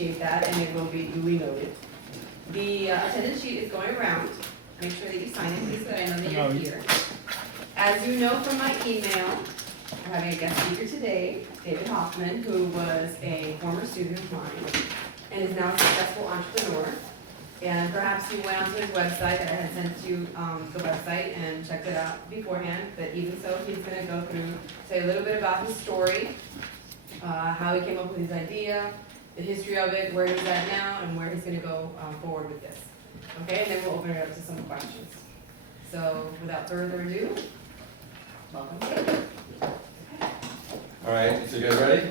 appreciate that, and it will be duly noted. The attendance sheet is going around. Make sure that you sign it, please, so that I know that you're here. As you know from my email, we're having a guest speaker today, David Hoffman, who was a former student of mine and is now a successful entrepreneur. And perhaps you went onto his website, I had sent you the website and checked it out beforehand, but even so, he's gonna go through, say a little bit about his story, how he came up with his idea, the history of it, where he's at now, and where he's gonna go forward with this. Okay, and then we'll open it up to some questions. So without further ado, welcome. All right, so you guys ready?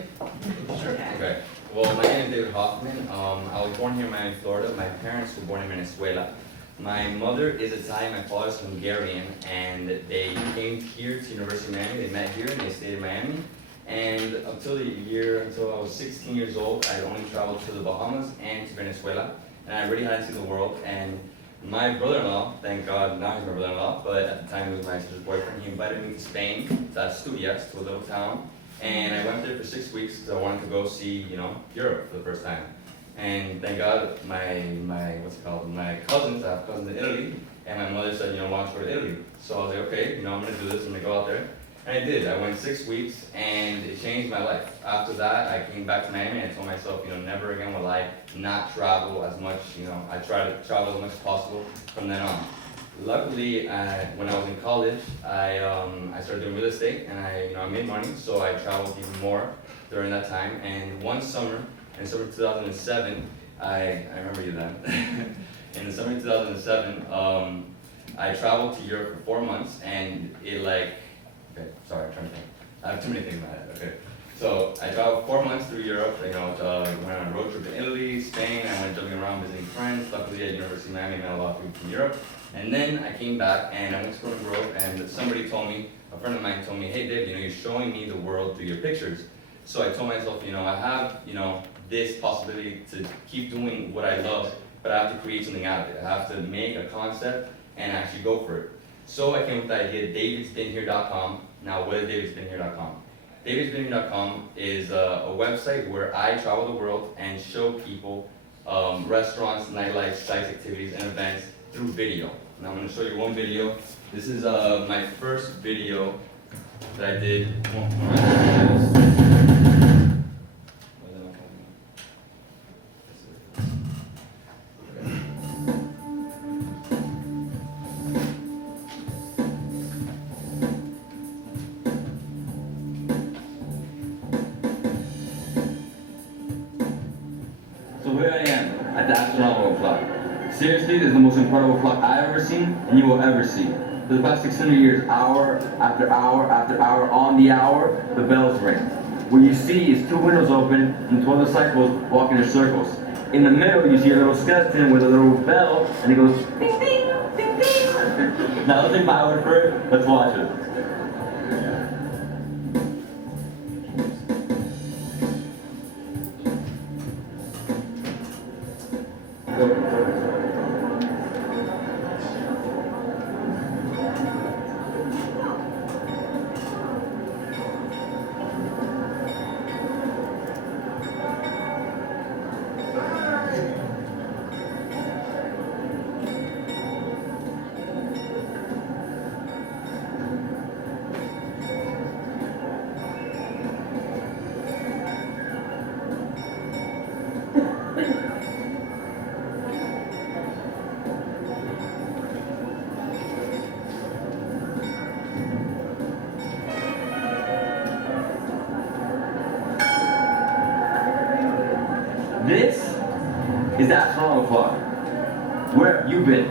Sure. Okay. Well, my name is David Hoffman. I was born here in Miami, Florida. My parents were born in Venezuela. My mother is Italian, my father is Hungarian, and they came here to University of Miami. They met here and they stayed in Miami. And until I was 16 years old, I only traveled to the Bahamas and to Venezuela. And I really hadn't seen the world. And my brother-in-law, thank God, now he's my brother-in-law, but at the time he was my sister's boyfriend, he invited me to Spain, to Asturias, to a little town. And I went there for 6 weeks because I wanted to go see, Europe for the first time. And thank God, my cousins, I have cousins in Italy, and my mother said, why don't you go to Italy? So I was like, okay, I'm gonna do this, I'm gonna go out there. And I did. I went 6 weeks, and it changed my life. After that, I came back to Miami, and I told myself, never again will I not travel as much. I try to travel as much as possible from then on. Luckily, when I was in college, I started doing real estate, and I made money, so I traveled even more during that time. And one summer, in summer 2007, I remember you then. In the summer 2007, I traveled to Europe for 4 months, and okay, sorry, I'm trying to think. I have too many things in my head. Okay, so I traveled 4 months through Europe. Went on a road trip to Italy, Spain. I went jumping around visiting friends. Luckily, at University of Miami, I met a lot of people from Europe. And then I came back and I went to Golden Grove, and somebody told me, a friend of mine told me, hey Dave, you're showing me the world through your pictures. So I told myself, I have, this possibility to keep doing what I love, but I have to create something out of it. I have to make a concept and actually go for it. So I came up with the idea, Davidsbeenhere.com. Now, what is Davidsbeenhere.com? Davidsbeenhere.com is a website where I travel the world and show people restaurants, nightlife, sites, activities, and events through video. Now I'm going to show you one video. This is my first video that I did. So here I am at the astronomical clock. Seriously, this is the most incredible clock I've ever seen and you will ever see. For the past 600 years, hour after hour after hour, on the hour, the bells ring. What you see is 2 windows open and 12 disciples walking in circles. In the middle, you see a little skeleton with a little bell, and it goes ding ding, ding ding. Now, let's take my word for it. Let's watch it. This is the astronomical clock. Where have you been?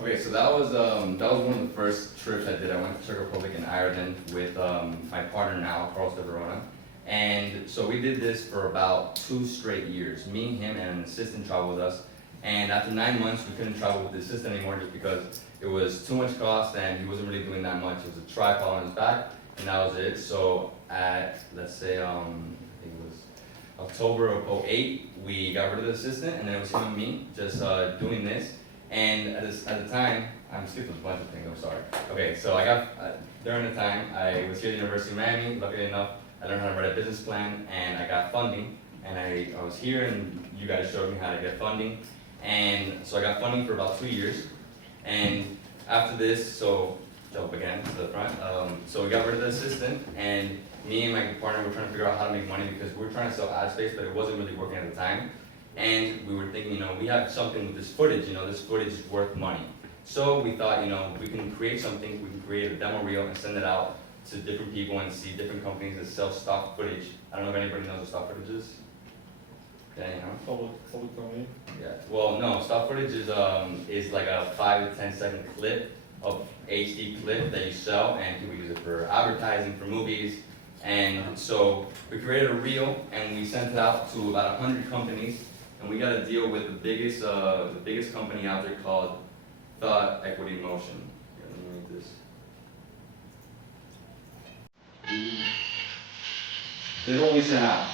Okay, so that was one of the first trips I did. I went to Czech Republic and Ireland with my partner now, Carlos de Verona. And so we did this for about 2 straight years. Me, him, and an assistant traveled with us. And after 9 months, we couldn't travel with the assistant anymore just because it was too much cost and he wasn't really doing that much. It was a tripod on his back, and that was it. So at, let's say, it was October of 2008, we got rid of the assistant, and then it was him and me just doing this. And at the time, I'm skipping a bunch of things, I'm sorry. Okay, so I got, during the time, I was here at the University of Miami, luckily enough, I learned how to write a business plan, and I got funding, and I was here, and you guys showed me how to get funding, and so I got funding for about 2 years, and after this, so, jump again to the front, so we got rid of the assistant, and me and my partner were trying to figure out how to make money, because we were trying to sell ad space, but it wasn't really working at the time, and we were thinking, you know, we have something with this footage, you know, this footage is worth money. So we thought, you know, we can create something, we can create a demo reel and send it out to different people and see different companies that sell stock footage. I don't know if anybody knows what stock footage is. Okay, you know? Public domain. Yeah, well, no, stock footage is like a 5 to 10 second clip of HD clip that you sell, and people use it for advertising, for movies. And so we created a reel and we sent it out to about 100 companies, and we got a deal with the biggest company out there called Thought Equity Motion. Here, let me read this. They don't listen out.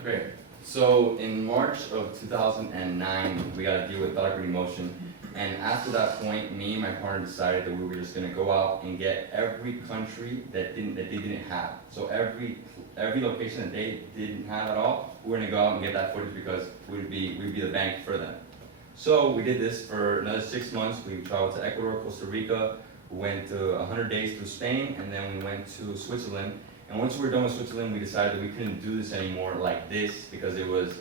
Okay, so in March of 2009, we got a deal with Thought Equity Motion, and after that point, me and my partner decided that we were just gonna go out and get every country that they didn't have. So every location that they didn't have at all, we're gonna go out and get that footage because we'd be the bank for them. So we did this for another 6 months. We traveled to Ecuador, Costa Rica, we went to 100 days through Spain, and then we went to Switzerland. And once we were done with Switzerland, we decided that we couldn't do this anymore like this because it was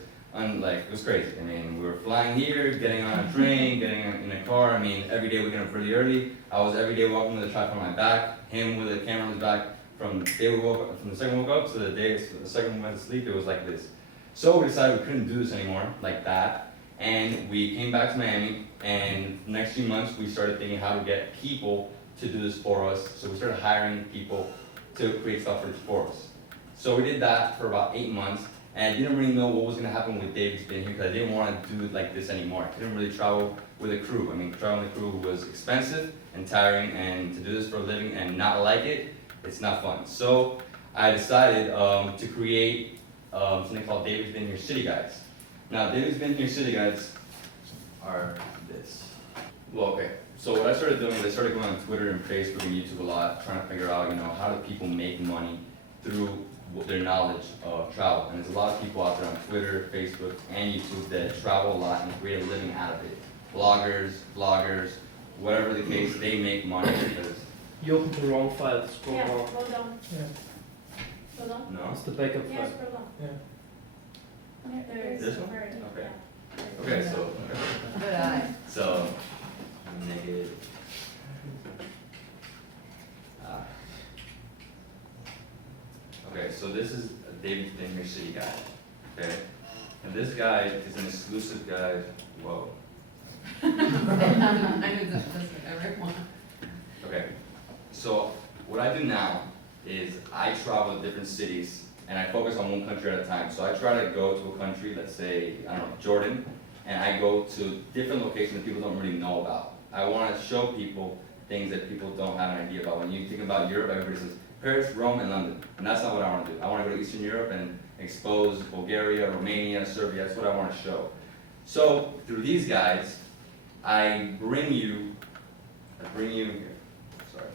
crazy. I mean, we were flying here, getting on a train, getting in a car. I mean, every day waking up really early. I was every day walking with a tripod on my back, him with a camera on his back. From the second we woke up to the second we went to sleep, it was like this. So we decided we couldn't do this anymore like that. And we came back to Miami, and the next few months we started thinking how to get people to do this for us. So we started hiring people to create stuff for us. So we did that for about 8 months, and I didn't really know what was gonna happen with Davidsbeenhere because I didn't want to do it like this anymore. I didn't really travel with a crew. I mean, traveling with a crew was expensive and tiring, and to do this for a living and not like it, it's not fun. So I decided to create something called Davidsbeenhere City Guides. Now, Davidsbeenhere City Guides are this. Well, okay. So what I started doing is I started going on Twitter and Facebook and YouTube a lot, trying to figure out, you know, how do people make money through their knowledge of travel. And there's a lot of people out there on Twitter, Facebook, and YouTube that travel a lot and create a living out of it. Bloggers, vloggers, whatever the case, they make money because. You opened the wrong file. Scroll Yeah, down. scroll down. Yeah. Scroll down. No. It's the backup Yeah, file. scroll down. Yeah. There's This one? already, Okay. yeah. Okay, so. Good eye. city guide, okay? And this guide is an exclusive guide, whoa. I knew that's what everyone. Okay, so what I do now is I travel to different cities and I focus on one country at a time. So I try to go to a country, let's say, I don't know, Jordan, and I go to different locations that people don't really know about. I want to show people things that people don't have an idea about. When you think about Europe, everybody says Paris, Rome, and London. And that's not what I want to do. I want to go to Eastern Europe and expose Bulgaria, Romania, Serbia. That's what I want to show. So through these guides, I bring you here. Sorry.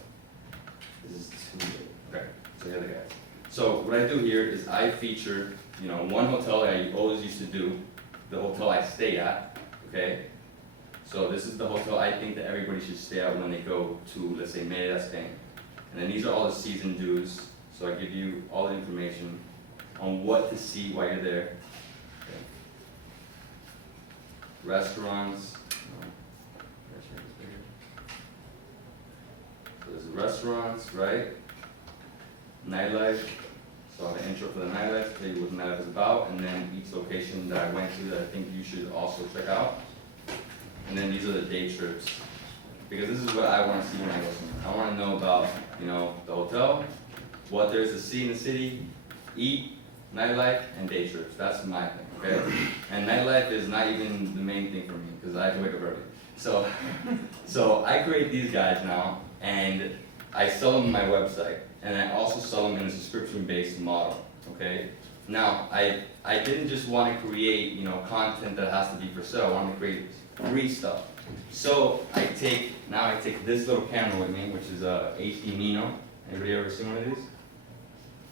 This is too big. Okay, so here are the guys. So what I do here is I feature, one hotel that I always used to do, the hotel I stay at, okay? So this is the hotel I think that everybody should stay at when they go to, let's say, Mérida, Spain. And then these are all the season dues, so I give you all the information on what to see while you're there. Okay. Restaurants. So there's restaurants, right? Nightlife. So I have an intro for the nightlife, tell you what the nightlife is about, and then each location that I went to that I think you should also check out. And then these are the day trips. Because this is what I want to see when I go somewhere. I want to know about, the hotel, what there's to see in the city, eat, nightlife, and day trips. That's my thing, okay? And nightlife is not even the main thing for me, because I have to wake up early. So I create these guys now, and I sell them on my website, and I also sell them in a subscription-based model, okay? Now, I didn't just want to create, content that has to be for sale. I want to create free stuff. So I take this little camera with me, which is a HD Mino. Anybody ever seen one of these?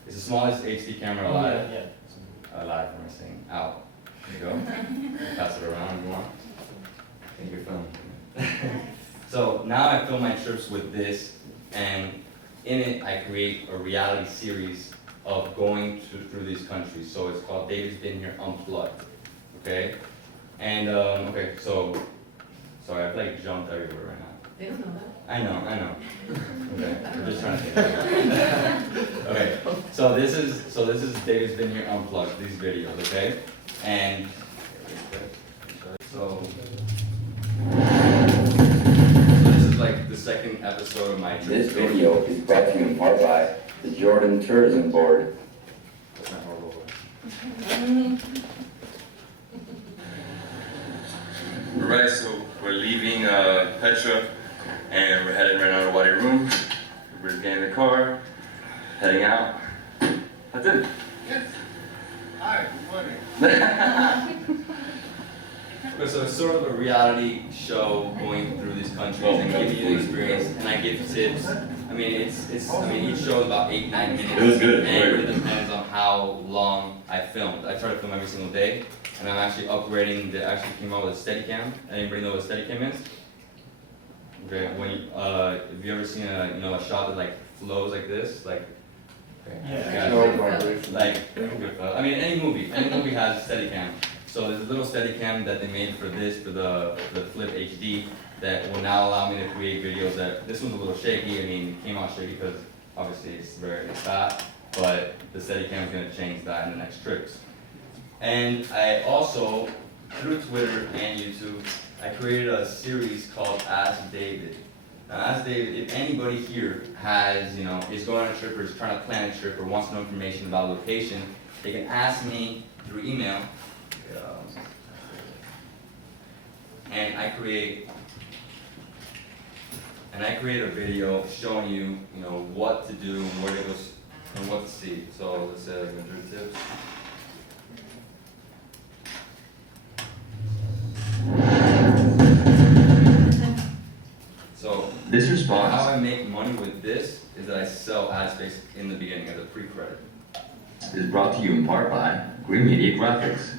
It's the smallest HD camera alive. Yeah. Alive, what am I saying? Out. There you go. Pass it around if you want. I think you're filming. So now I film my trips with this, and in it I create a reality series of going through these countries. So it's called Davidsbeenhere Unplugged. Okay? And okay, so sorry, I've like jumped everywhere right now. They don't know that. I know. Okay, I'm just trying to think. Okay, so this is Davidsbeenhere Unplugged, these videos, okay? And so this is like the second episode of my trip. This video is brought to you in part by the Jordan Tourism Board. That's not horrible. Alright, so we're leaving Petra, and we're heading right now to Wadi Rum. We're getting in the car, heading out. That's it. Yes. Hi, good morning. Okay, so it's sort of a reality show going through these countries and giving you the experience, and I give tips. I mean, each show is about 8-9 minutes. It was good. And it really depends on how long I filmed. I try to film every single day, and I'm actually upgrading. They actually came out with a Steadicam. Anybody know what a Steadicam is? Okay, when you, have you ever seen a shot that like flows like this, like? Okay, I mean, any movie has a Steadicam. So there's a little Steadicam that they made for the Flip HD that will now allow me to create videos that, this one's a little shaky. I mean, it came out shaky because obviously it's fat, but the Steadicam is going to change that in the next trips. And I also, through Twitter and YouTube, I created a series called Ask David. Now, Ask David, if anybody here has, is going on a trip or is trying to plan a trip or wants to know information about a location, they can ask me through email. And I create a video showing you, what to do and where to go and what to see. So let's say like Madrid tips. So This response how I make money with this is that I sell ad space in the beginning as a pre-credit. is brought to you in part by Green Media Graphics.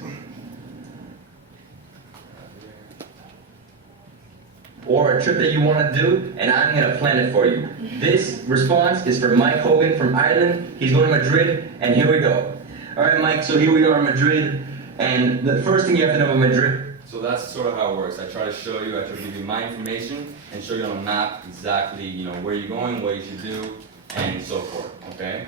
Or a trip that you want to do, and I'm going to plan it for you. This response is for Mike Hogan from Ireland. He's going to Madrid, and here we go. All right, Mike, so here we are in Madrid, and the first thing you have to know about Madrid. So that's sort of how it works. I try to give you my information and show you on a map exactly, where you're going, what you should do, and so forth, okay?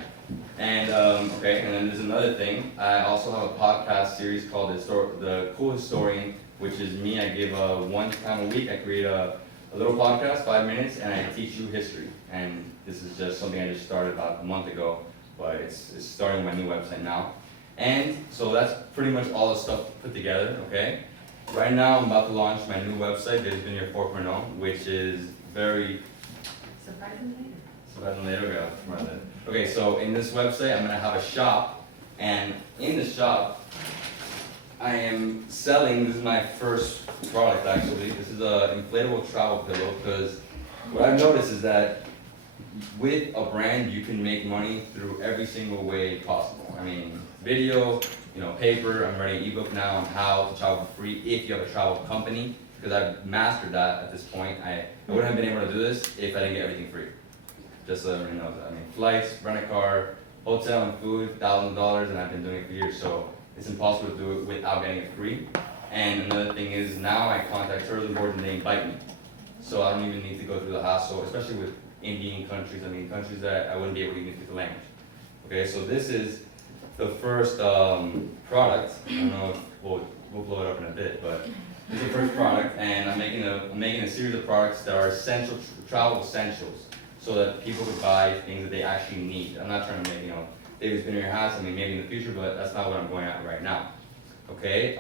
And okay, and then there's another thing. I also have a podcast series called The Cool Historian, which is me. I give one time a week. I create a little podcast, 5 minutes, and I teach you history. And this is just something I just started about a month ago, but it's starting my new website now. And so that's pretty much all the stuff put together. Okay. Right now, I'm about to launch my new website, Davidsbeenhere 4.0, which is very Surprisingly. Okay, so in this website, I'm gonna have a shop, and in the shop, I am selling, this is my first product actually, this is a inflatable travel pillow, because what I've noticed is that with a brand, you can make money through every single way possible. I mean, video, paper, I'm writing an ebook now on how to travel for free if you have a travel company, because I've mastered that at this point. I wouldn't have been able to do this if I didn't get everything free. Just so everyone knows. I mean, flights, rent a car, hotel and food, $1,000, and I've been doing it for years, so it's impossible to do it without getting it free. And another thing is now I contact tourism boards and they invite me. So I don't even need to go through the hassle, especially with Indian countries, countries that I wouldn't be able to even speak the language. Okay, so this is the first product. I don't know if we'll blow it up in a bit, but it's the first product, and I'm making a series of products that are essential, travel essentials, so that people could buy things that they actually need. I'm not trying to make, Davidsbeenhere hats, maybe in the future, but that's not what I'm going at right now. Okay,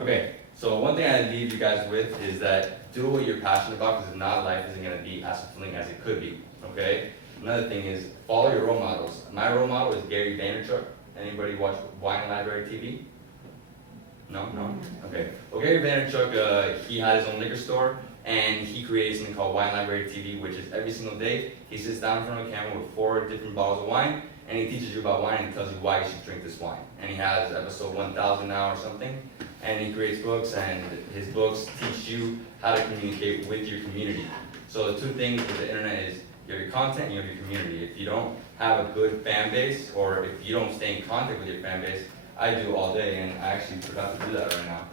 okay, so one thing I leave you guys with is that do what you're passionate about, because if not, life isn't gonna be as fulfilling as it could be, okay? Another thing is, follow your role models. My role model is Gary Vaynerchuk. Anybody watch Wine Library TV? No? Okay. Well, Gary Vaynerchuk, he has his own liquor store, and he created something called Wine Library TV, which is every single day, he sits down in front of a camera with 4 different bottles of wine, and he teaches you about wine and tells you why you should drink this wine. And he has episode 1000 now or something, and he creates books, and his books teach you how to communicate with your community. So the two things with the internet is you have your content and you have your community. If you don't have a good fan base, or if you don't stay in contact with your fan base, I do all day, and I actually forgot to do that right now.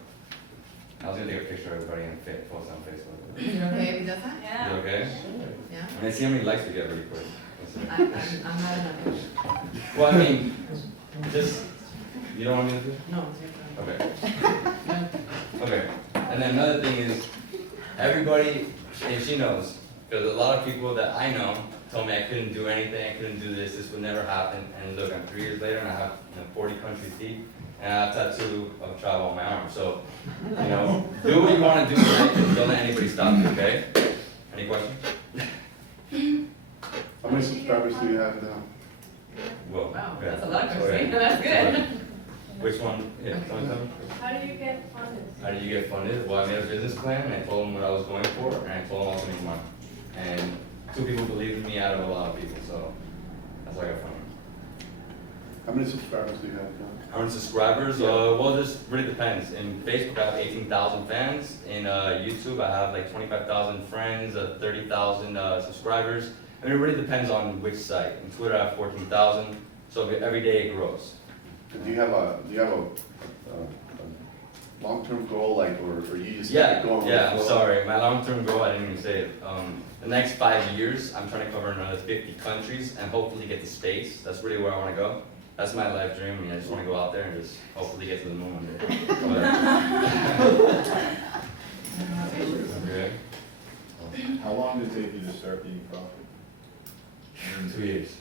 I was gonna take a picture of everybody and post it on Facebook. Is it okay if he does that? Is it okay? Yeah. Let's see how many likes we get really quick. Let's see. I'm not enough. Well, just, you don't want me to do it? No, it's your Okay. Okay. And then another thing is, everybody, if she knows, because a lot of people that I know told me I couldn't do anything, I couldn't do this, this would never happen. And look, I'm 3 years later and I have 40 countries deep, and I have a tattoo of travel on my arm. So, do what you want to do, right? Don't let anybody stop you, okay? Any questions? How many subscribers do you have now? Whoa. Wow, okay. that's a lot of Okay. questions. That's good. Which one? Yeah, tell me. How do you get funded? How did you get funded? Well, I made a business plan, and I told them what I was going for, and I told them I was making money. And 2 people believed in me out of a lot of people, so that's how I got funded. How many subscribers do you have now? How many subscribers? Well, this really depends. In Facebook, I have 18,000 fans. In YouTube, I have like 25,000 friends, 30,000 subscribers. I mean, it really depends on which site. In Twitter, I have 14,000. So every day it grows. Do you have a long-term goal, or you just Yeah, keep going? yeah, I'm with the flow? sorry. My long-term goal, I didn't even say it. The next 5 years, I'm trying to cover another 50 countries and hopefully get to space. That's really where I want to go. That's my life dream. I just want to go out there and just hopefully get to the moon one day. Okay. How long did it take you to start being profitable? 2 years.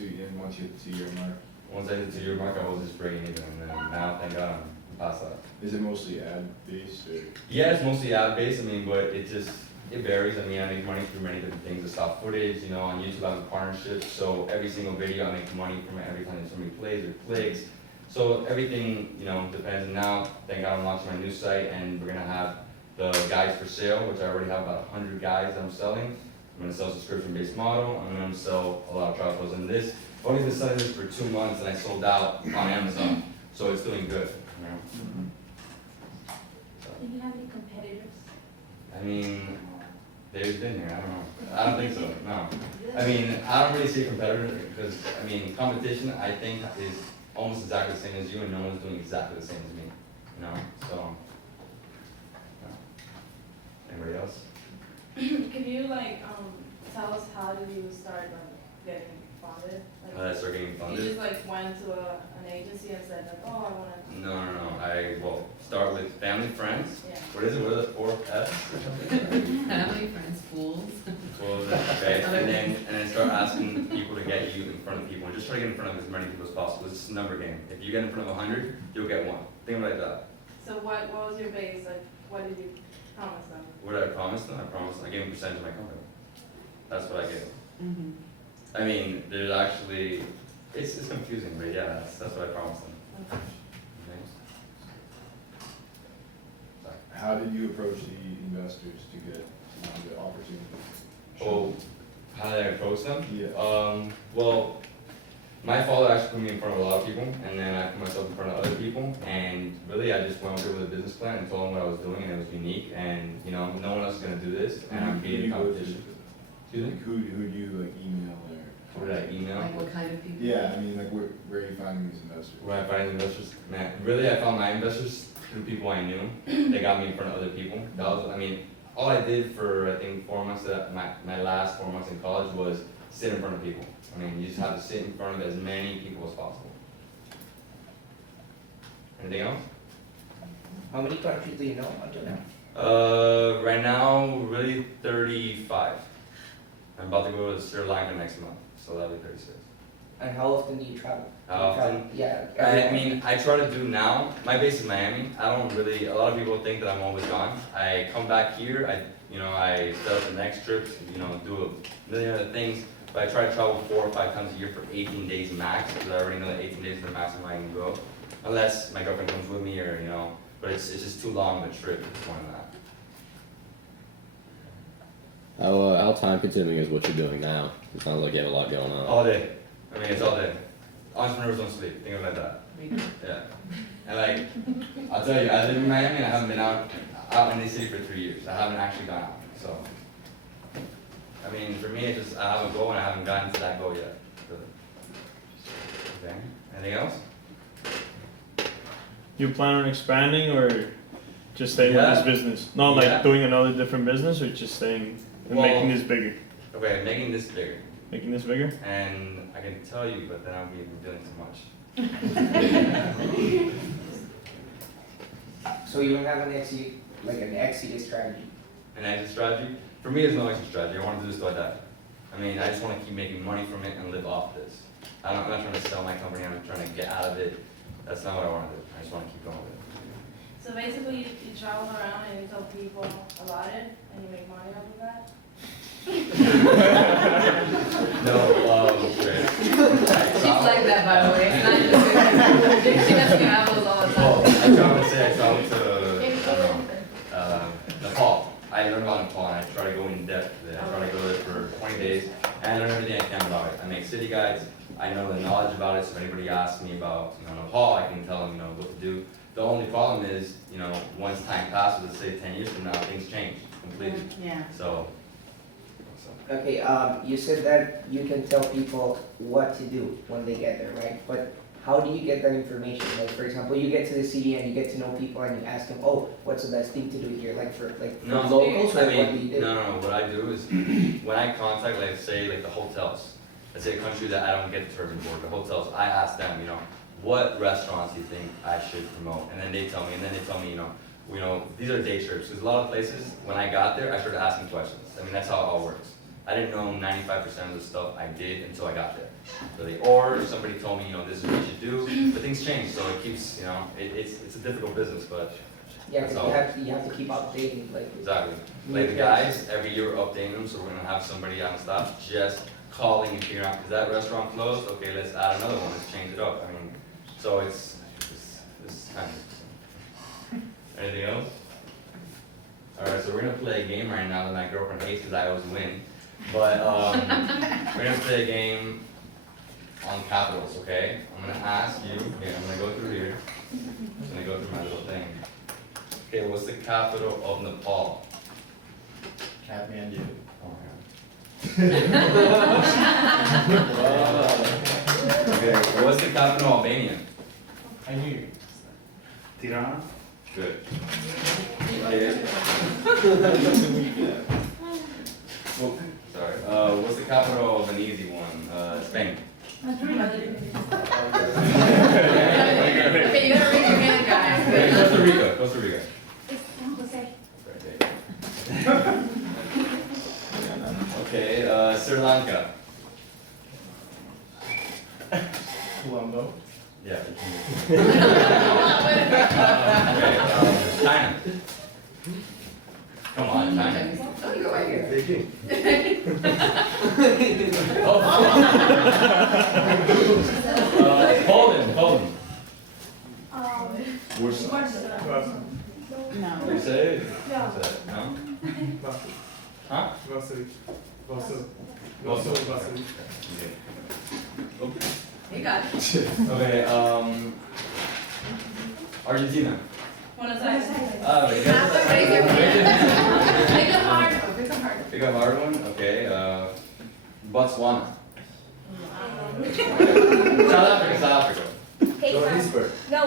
And once you hit the 2-year mark? Once I hit the 2-year mark, I was just breaking even, and then now, thank God, I'm past that. Is it mostly ad-based or? Yeah, it's mostly ad-based, but it varies. I make money through many different things. The stock footage, on YouTube I have a partnership, so every single video I make money from it every time somebody plays or clicks. So everything, depends. And now, thank God I'm launching my new site, and we're gonna have the guides for sale, which I already have about 100 guides that I'm selling. I'm gonna sell a subscription-based model. I'm gonna sell a lot of travel clothes. And this, only been selling this for 2 months, and I sold out on Amazon, so it's doing good. Do you have any competitors? They've been here, I don't know. I don't think so, no. I don't really see a competitor, because, competition, I think, is almost exactly the same as you, and no one's doing exactly the same as me, so. No. Anybody else? Can you tell us how did you start getting funded? How did I start getting You funded? just like went to an agency and said like, oh, I wanna, No. I start with family, friends. yeah. What is it? What are the 4 F's? Family, friends, schools. Well, okay, and then start asking people to get you in front of people, and just try to get in front of as many people as possible. It's a number game. If you get in front of 100, you'll get 1. Think about it like that. So what was your base, like, what did you promise them? What did I promise them? I gave them a percentage of my company. That's what I gave them. I mean, there's actually, it's confusing, but yeah, that's what I promised them. Okay. Okay. Sorry. How did you approach the investors to get the opportunity? Oh, how did I approach them? Yeah. Well, my father actually put me in front of a lot of people, and then I put myself in front of other people, and really I just went over with a business plan and told them what I was doing, and it was unique, and you know, no one else is gonna do this, and I'm beating the competition. Excuse me? Like, who do you like email or? Who did I email? Like what kind of people? Yeah, I mean, like, where are you finding these investors? Where I find investors, man, really I found my investors through people I knew. They got me in front of other people. That was, I mean, all I did for I think 4 months, my last 4 months in college was sit in front of people. I mean, you just have to sit in front of as many people as possible. Anything else? How many countries do you know until now? Right now, really 35. I'm about to go to Sri Lanka next month, so that'll be 36. And how often do you travel? How Do you travel- often? Yeah. I mean, I try to do now. My base is Miami. I don't really. A lot of people think that I'm always gone. I come back here. I set up the next trip. Do a million other things. But I try to travel 4 or 5 times a year for 18 days max, because I already know that 18 days is the maximum I can go, unless my girlfriend comes with me or But it's just too long of a trip. It's more than that. How time consuming is what you're doing now? It sounds like you have a lot going on. All day. I mean, it's all day. Entrepreneurs don't sleep. Think of it like that. Yeah. And like, I'll tell you, I live in Miami and I haven't been out in the city for 3 years. I haven't actually gone out. So, I mean, for me, it's just, I have a goal and I haven't gotten to that goal yet. Really. Okay. Anything else? You plan on expanding or just staying Yeah. with this business? No, like Yeah. doing another different business or just staying and Well- making this bigger? Okay, making this bigger. Making this bigger? And I can tell you, but then I'll be revealing too much. So you don't have an exit strategy? An exit strategy? For me, there's no exit strategy. I want to do this till I die. I mean, I just want to keep making money from it and live off this. I'm not trying to sell my company. I'm trying to get out of it. That's not what I want to do. I just want to keep going with it. So basically, you travel around and you tell people about it, and you make money off of that? No, okay. She's like that, by the way. It's not just she does travels all the Well, time. I traveled to, I don't know, Nepal. I learned about Nepal and I try to go in depth there. I try to go there for 20 days and I learn everything I can about it. I make city guides. I know the knowledge about it, so if anybody asks me about Nepal, I can tell them what to do. The only problem is, once time passes, let's say 10 years from now, things change completely. Yeah. So. Okay, you said that you can tell people what to do when they get there, right? But how do you get that information? Like, for example, you get to the city and you get to know people and you ask them, oh, what's the best thing to do here? Like for No, locals, or I what do you mean, do? no. What I do is when I contact, say, the hotels. Let's say a country that I don't get the tourism board, the hotels. I ask them, what restaurants do you think I should promote? And then they tell me, these are day trips. Because a lot of places, when I got there, I started asking questions. I mean, that's how it all works. I didn't know 95% of the stuff I did until I got there. Really. Or somebody told me, this is what you should do. But things change, so it keeps, it's a difficult business, but. Yeah, that's because all. you have to keep updating, like. Exactly. Like the guys, every year we're updating them, so we're gonna have somebody on staff just calling and figuring out, is that restaurant closed? Okay, let's add another one, let's change it up. I mean, so it's kind of. Anything else? Alright, so we're gonna play a game right now that my girlfriend hates because I always win. But we're gonna play a game on capitals, okay? I'm gonna ask you, I'm gonna go through here. I'm gonna go through my little thing. Okay, what's the capital of Nepal? Kathmandu. Oh my god. Okay, what's the capital of Albania? I knew. Tirana. Good. Okay. Sorry. What's the capital of an easy one? Spain. Okay, you gotta raise your hand, guys. Costa Rica, Costa Rica. It's San Jose. Okay, Sri Lanka. Colombo. Yeah. China. Come on, China. Oh, you go right here. Beijing. Poland, Poland. Warsaw. Barcelona. What do you say? No. No? Huh? You got it. Okay, Argentina. Buenos Aires. Very good. Raise your hand. Pick a hard one, pick a hard one. Pick a hard one, okay, Botswana. South Africa, South Africa. Johannesburg. No,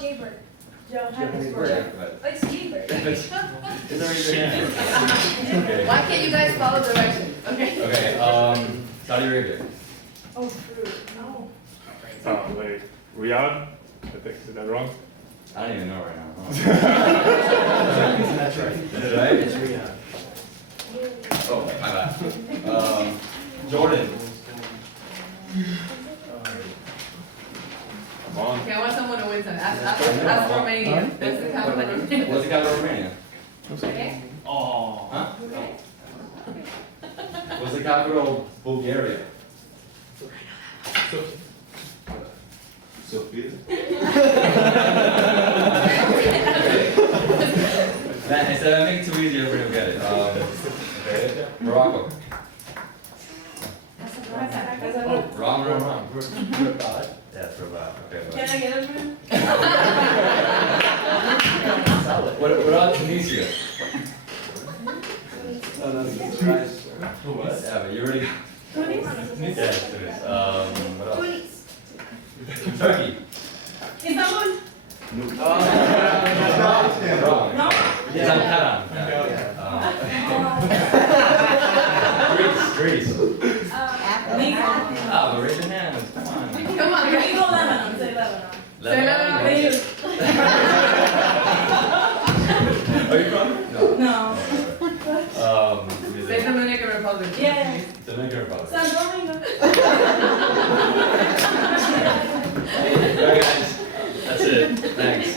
Jaybird. Johannesburg. Johannesburg. It's Jaybird. Okay. Why can't you guys follow directions? Okay. Okay, Saudi Arabia. Oh, fruit. No. Like Riyadh. I think is that wrong? I don't even know right now. That's right. Is it right? It's Riyadh. Oh, my bad. Jordan. Come on. Okay, I want someone to win some. Ask Romania. What's the capital of Romania? What's the capital of Romania? Okay. Oh. Huh? Okay. What's the capital of Bulgaria? Sophia. Instead of making it too easy, everybody will get it. Okay. Morocco. Wrong. Yeah, it's Rabat. Okay. Can I get a fruit? What about Tunisia? What? Yeah, but you already. Tunis? Yeah, it's Tunis. What else? Tunis. Turkey. Istanbul? Wrong. No? It's Ankara. Greece. Legal. Ah, but raise your hands. Come on. Come on, guys. Legal Lebanon. Say Lebanon. Say Lebanon. Beirut. Are you from? No. Say Dominican Republic. Yeah. Dominican Republic. San Domingo. Alright guys, that's it. Thanks.